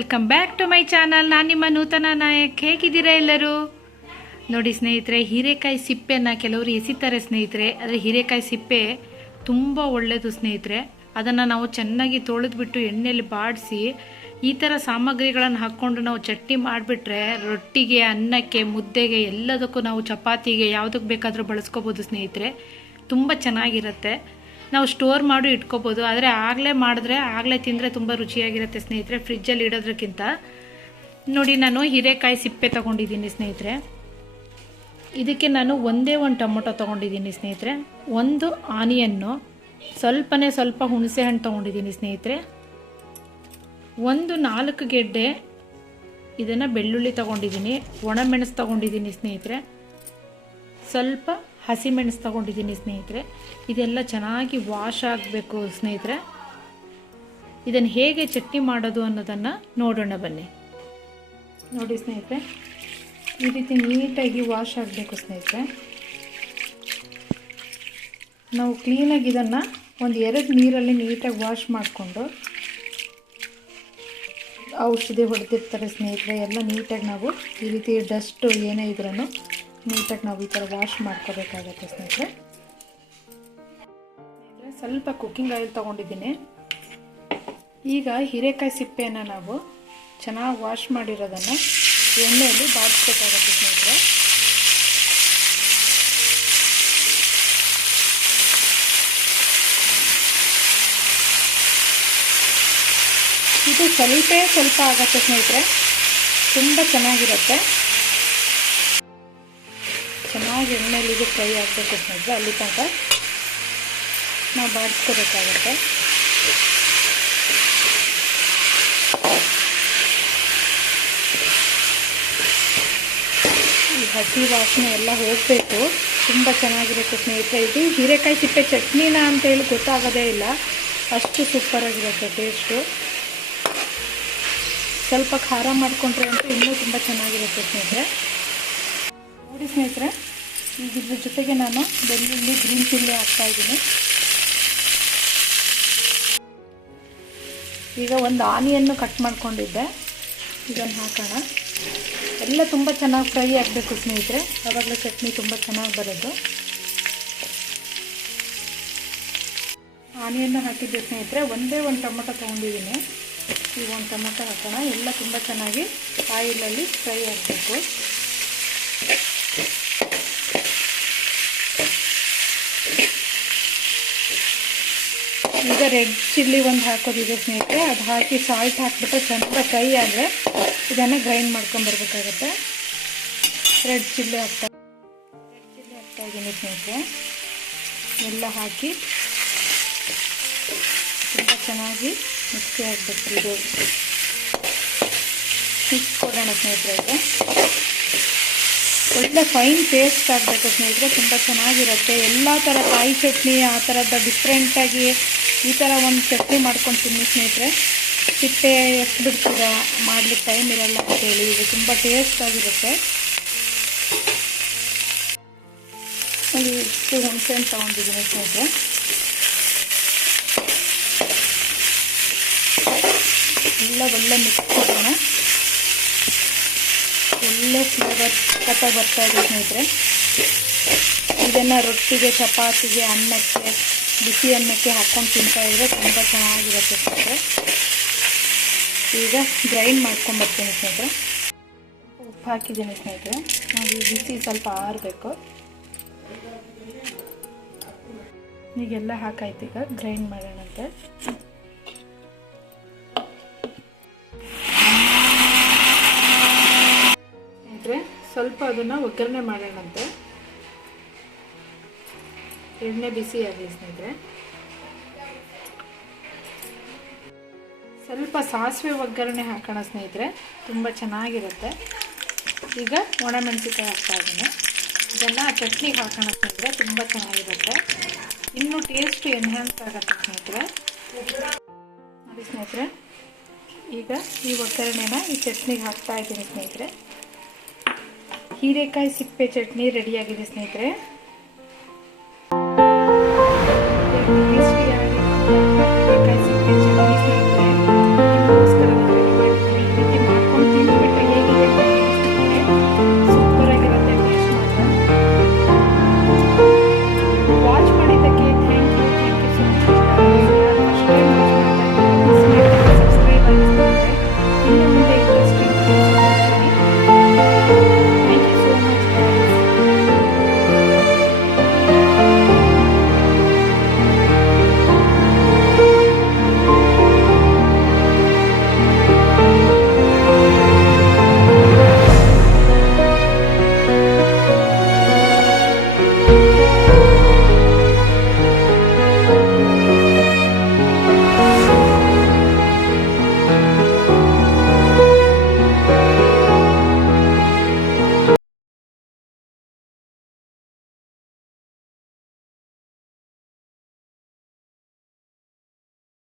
Welcome back to my channel. ನಾನು ನಿಮ್ಮ ನೂತನ ನಾಯಕ್. ಹೇಗಿದ್ದೀರಾ ಎಲ್ಲರೂ? ನೋಡಿ ಸ್ನೇಹಿತರೆ, ಹೀರೆಕಾಯಿ ಸಿಪ್ಪೆನ ಕೆಲವರು ಎಸಿತಾರೆ ಸ್ನೇಹಿತರೆ. ಆದರೆ ಹೀರೆಕಾಯಿ ಸಿಪ್ಪೆ ತುಂಬ ಒಳ್ಳೆಯದು ಸ್ನೇಹಿತರೆ. ಅದನ್ನು ನಾವು ಚೆನ್ನಾಗಿ ತೊಳೆದ್ಬಿಟ್ಟು ಎಣ್ಣೆಯಲ್ಲಿ ಬಾಡಿಸಿ ಈ ಥರ ಸಾಮಗ್ರಿಗಳನ್ನು ಹಾಕ್ಕೊಂಡು ನಾವು ಚಟ್ನಿ ಮಾಡಿಬಿಟ್ರೆ ರೊಟ್ಟಿಗೆ, ಅನ್ನಕ್ಕೆ, ಮುದ್ದೆಗೆ ಎಲ್ಲದಕ್ಕೂ ನಾವು ಚಪಾತಿಗೆ ಯಾವುದಕ್ಕೆ ಬೇಕಾದರೂ ಬಳಸ್ಕೋಬೋದು ಸ್ನೇಹಿತರೆ. ತುಂಬ ಚೆನ್ನಾಗಿರುತ್ತೆ. ನಾವು ಸ್ಟೋರ್ ಮಾಡಿ ಇಟ್ಕೋಬೋದು. ಆದರೆ ಆಗಲೇ ಮಾಡಿದ್ರೆ ಆಗಲೇ ತಿಂದರೆ ತುಂಬ ರುಚಿಯಾಗಿರುತ್ತೆ ಸ್ನೇಹಿತರೆ, ಫ್ರಿಜ್ಜಲ್ಲಿ ಇಡೋದಕ್ಕಿಂತ ನೋಡಿ, ನಾನು ಹಿರೇಕಾಯಿ ಸಿಪ್ಪೆ ತೊಗೊಂಡಿದ್ದೀನಿ ಸ್ನೇಹಿತರೆ. ಇದಕ್ಕೆ ನಾನು ಒಂದೇ ಒಂದು ಟೊಮೊಟೊ ತೊಗೊಂಡಿದ್ದೀನಿ ಸ್ನೇಹಿತರೆ. ಒಂದು ಆನಿಯನ್ನು ಸ್ವಲ್ಪನೇ ಸ್ವಲ್ಪ ಹುಣಸೆ ಹಣ್ಣು ತೊಗೊಂಡಿದ್ದೀನಿ ಸ್ನೇಹಿತರೆ. ಒಂದು ನಾಲ್ಕು ಗೆಡ್ಡೆ ಇದನ್ನು ಬೆಳ್ಳುಳ್ಳಿ ತೊಗೊಂಡಿದ್ದೀನಿ ಒಣಮೆಣಸು ತೊಗೊಂಡಿದ್ದೀನಿ ಸ್ನೇಹಿತರೆ. ಸ್ವಲ್ಪ ಹಸಿಮೆಣಸು ತೊಗೊಂಡಿದ್ದೀನಿ ಸ್ನೇಹಿತರೆ. ಇದೆಲ್ಲ ಚೆನ್ನಾಗಿ ವಾಶ್ ಆಗಬೇಕು ಸ್ನೇಹಿತರೆ. ಇದನ್ನು ಹೇಗೆ ಚಟ್ನಿ ಮಾಡೋದು ಅನ್ನೋದನ್ನು ನೋಡೋಣ ಬನ್ನಿ. ನೋಡಿ ಸ್ನೇಹಿತರೆ, ಈ ರೀತಿ ನೀಟಾಗಿ ವಾಶ್ ಆಗಬೇಕು ಸ್ನೇಹಿತರೆ. ನಾವು ಕ್ಲೀನಾಗಿ ಇದನ್ನು ಒಂದು ಎರಡು ನೀರಲ್ಲಿ ನೀಟಾಗಿ ವಾಶ್ ಮಾಡಿಕೊಂಡು ಔಷಧಿ ಹೊಡೆದಿರ್ತಾರೆ ಸ್ನೇಹಿತರೆ. ಎಲ್ಲ ನೀಟಾಗಿ ನಾವು ಈ ರೀತಿ ಡಸ್ಟು ಏನೇ ಇದ್ರೂ ನೀಟಾಗಿ ನಾವು ಈ ಥರ ವಾಶ್ ಮಾಡ್ಕೋಬೇಕಾಗತ್ತೆ ಸ್ನೇಹಿತರೆ. ಸ್ವಲ್ಪ ಕುಕ್ಕಿಂಗ್ ಆಯಿಲ್ ತೊಗೊಂಡಿದ್ದೀನಿ. ಈಗ ಹೀರೆಕಾಯಿ ಸಿಪ್ಪೆಯನ್ನು ನಾವು ಚೆನ್ನಾಗಿ ವಾಶ್ ಮಾಡಿರೋದನ್ನು ಎಣ್ಣೆಯಲ್ಲಿ ಬಾಡಿಸ್ಬೇಕಾಗತ್ತೆ ಸ್ನೇಹಿತರೆ. ಇದು ಸ್ವಲ್ಪ ಸ್ವಲ್ಪ ಆಗತ್ತೆ ಸ್ನೇಹಿತರೆ. ತುಂಬ ಚೆನ್ನಾಗಿರುತ್ತೆ. ಚೆನ್ನಾಗಿ ಎಣ್ಣೆಲಿ ಇದು ಫ್ರೈ ಆಗಬೇಕು ಸ್ನೇಹಿತರೆ ಅಲ್ಲಿ ತನಕ ನಾವು ಬಾಡಿಸ್ಕೋಬೇಕಾಗುತ್ತೆ. ಈ ಹಸಿ ವಾಸನೆ ಎಲ್ಲ ಹೋಗಬೇಕು. ತುಂಬ ಚೆನ್ನಾಗಿರುತ್ತೆ ಸ್ನೇಹಿತರೆ, ಇದು ಹೀರೆಕಾಯಿ ಸಿಪ್ಪೆ ಚಟ್ನಿನ ಅಂತೇಳಿ ಗೊತ್ತಾಗೋದೇ ಇಲ್ಲ. ಅಷ್ಟು ಸೂಪರಾಗಿರುತ್ತೆ ಟೇಸ್ಟು ಸ್ವಲ್ಪ ಖಾರ ಮಾಡಿಕೊಂಡ್ರೆ ಅಂತೂ ಇನ್ನೂ ತುಂಬ ಚೆನ್ನಾಗಿರುತ್ತೆ ಸ್ನೇಹಿತರೆ. ನೋಡಿ ಸ್ನೇಹಿತರೆ, ಈಗ ಇದ್ರ ಜೊತೆಗೆ ನಾನು ಬೆಳ್ಳುಳ್ಳಿ, ಗ್ರೀನ್ ಚಿಲ್ಲಿ ಹಾಕ್ತಾಯಿದ್ದೀನಿ ಈಗ ಒಂದು ಆನಿಯನ್ನು ಕಟ್ ಮಾಡ್ಕೊಂಡಿದ್ದೆ. ಇದನ್ನು ಹಾಕೋಣ. ಎಲ್ಲ ತುಂಬ ಚೆನ್ನಾಗಿ ಫ್ರೈ ಆಗಬೇಕು ಸ್ನೇಹಿತರೆ. ಆವಾಗಲೇ ಚಟ್ನಿ ತುಂಬ ಚೆನ್ನಾಗಿ ಬರೋದು. ಆನಿಯನ್ನು ಹಾಕಿದ್ದೆ ಸ್ನೇಹಿತರೆ. ಒಂದೇ ಒಂದು ಟೊಮೊಟೊ ತೊಗೊಂಡಿದ್ದೀನಿ. ಈಗ ಒಂದು ಟೊಮೊಟೊ ಹಾಕೋಣ. ಎಲ್ಲ ತುಂಬ ಚೆನ್ನಾಗಿ ಆಯಿಲಲ್ಲಿ ಫ್ರೈ ಆಗಬೇಕು. ಈಗ ರೆಡ್ ಚಿಲ್ಲಿ ಒಂದು ಹಾಕೋದಿದೆ ಸ್ನೇಹಿತರೆ. ಅದು ಹಾಕಿ ಸಾಲ್ಟ್ ಹಾಕಿಬಿಟ್ರೆ ಚೆನ್ನಾಗಿ ಕೈ ಆದರೆ ಇದನ್ನು ಗ್ರೈಂಡ್ ಮಾಡ್ಕೊಂಬರ್ಬೇಕಾಗತ್ತೆ ರೆಡ್ ಚಿಲ್ಲಿ ಹಾಕ್ತಾ ರೆಡ್ ಚಿಲ್ಲಿ ಹಾಕ್ತಾ ಇದ್ದೀನಿ ಸ್ನೇಹಿತರೆ. ಎಲ್ಲ ಹಾಕಿ ತುಂಬ ಚೆನ್ನಾಗಿ ಮಿಕ್ಸಿ ಹಾಕ್ಬೇಕು ಇದು ಮಿಕ್ಸ್ ಕೊಡೋಣ ಸ್ನೇಹಿತರೆ ಒಳ್ಳೆ ಫೈನ್ ಟೇಸ್ಟ್ ಆಗಬೇಕು ಸ್ನೇಹಿತರೆ, ತುಂಬ ಚೆನ್ನಾಗಿರುತ್ತೆ. ಎಲ್ಲ ಥರ ಕಾಯಿ ಚಟ್ನಿ, ಆ ಥರದ ಡಿಫ್ರೆಂಟಾಗಿ ಈ ಥರ ಒಂದು ಚಟ್ನಿ ಮಾಡ್ಕೊಂಡು ತಿನ್ನಿ ಸ್ನೇಹಿತರೆ. ಸಿಪ್ಪೆ ಎಷ್ಟು ಬಿಡ್ತೀರ? ಮಾಡಲಿಕ್ಕೆ ಟೈಮ್ ಇರಲ್ಲ ಅಂತೇಳಿ ಇದು ತುಂಬ ಟೇಸ್ಟ್ ಆಗಿರುತ್ತೆ. ಅಲ್ಲಿ ಇಷ್ಟು ಹುಣಸೆ ತೊಗೊಂಡಿದ್ದೀನಿ ಸ್ನೇಹಿತರೆ. ಎಲ್ಲ ಒಳ್ಳೆ ಮಿಕ್ಸ್ ಮಾಡೋಣ. ಒಳ್ಳೆ ಫ್ಲೇವರ್ ಸಖತ್ತಾಗಿ ಬರ್ತಾ ಇದೆ ಸ್ನೇಹಿತರೆ. ಇದನ್ನು ರೊಟ್ಟಿಗೆ, ಚಪಾತಿಗೆ, ಅನ್ನಕ್ಕೆ, ಬಿಸಿ ಅನ್ನಕ್ಕೆ ಹಾಕ್ಕೊಂಡು ತಿಂತಾ ಇದ್ರೆ ತುಂಬ ಚೆನ್ನಾಗಿರುತ್ತೆ ಸ್ನೇಹಿತರೆ. ಈಗ ಗ್ರೈಂಡ್ ಮಾಡ್ಕೊಂಬರ್ತೀನಿ ಸ್ನೇಹಿತರೆ. ಉಪ್ಪು ಹಾಕಿದ್ದೀನಿ ಸ್ನೇಹಿತರೆ. ನಾವು ಬಿಸಿ ಸ್ವಲ್ಪ ಆರಬೇಕು. ಈಗೆಲ್ಲ ಹಾಕಾಯ್ತು ಈಗ ಗ್ರೈಂಡ್ ಮಾಡೋಣಂತೆ. ಅದನ್ನು ಒಗ್ಗರಣೆ ಮಾಡೋಣಂತೆ. ಎಣ್ಣೆ ಬಿಸಿ ಆಗಲಿ ಸ್ನೇಹಿತರೆ. ಸ್ವಲ್ಪ ಸಾಸಿವೆ ಒಗ್ಗರಣೆ ಹಾಕೋಣ ಸ್ನೇಹಿತರೆ. ತುಂಬ ಚೆನ್ನಾಗಿರುತ್ತೆ. ಈಗ ಒಣಮೆಣಸಿಕಾಯಿ ಹಾಕ್ತಾ ಇದ್ದೀನಿ. ಇದನ್ನು ಚಟ್ನಿಗೆ ಹಾಕೋಣ ಸ್ನೇಹಿತರೆ. ತುಂಬ ಚೆನ್ನಾಗಿರುತ್ತೆ. ಇನ್ನೂ ಟೇಸ್ಟ್ ಎನ್ಹ್ಯಾನ್ಸ್ ಆಗುತ್ತೆ ಸ್ನೇಹಿತರೆ. ನೋಡಿ ಸ್ನೇಹಿತರೆ. ಈಗ ಈ ಒಗ್ಗರಣೆನ ಈ ಚಟ್ನಿಗೆ ಹಾಕ್ತಾ ಇದ್ದೀನಿ ಸ್ನೇಹಿತರೆ. ಹೀರೆಕಾಯಿ ಸಿಪ್ಪೆ ಚಟ್ನಿ ರೆಡಿಯಾಗಿದೆ ಸ್ನೇಹಿತರೆ.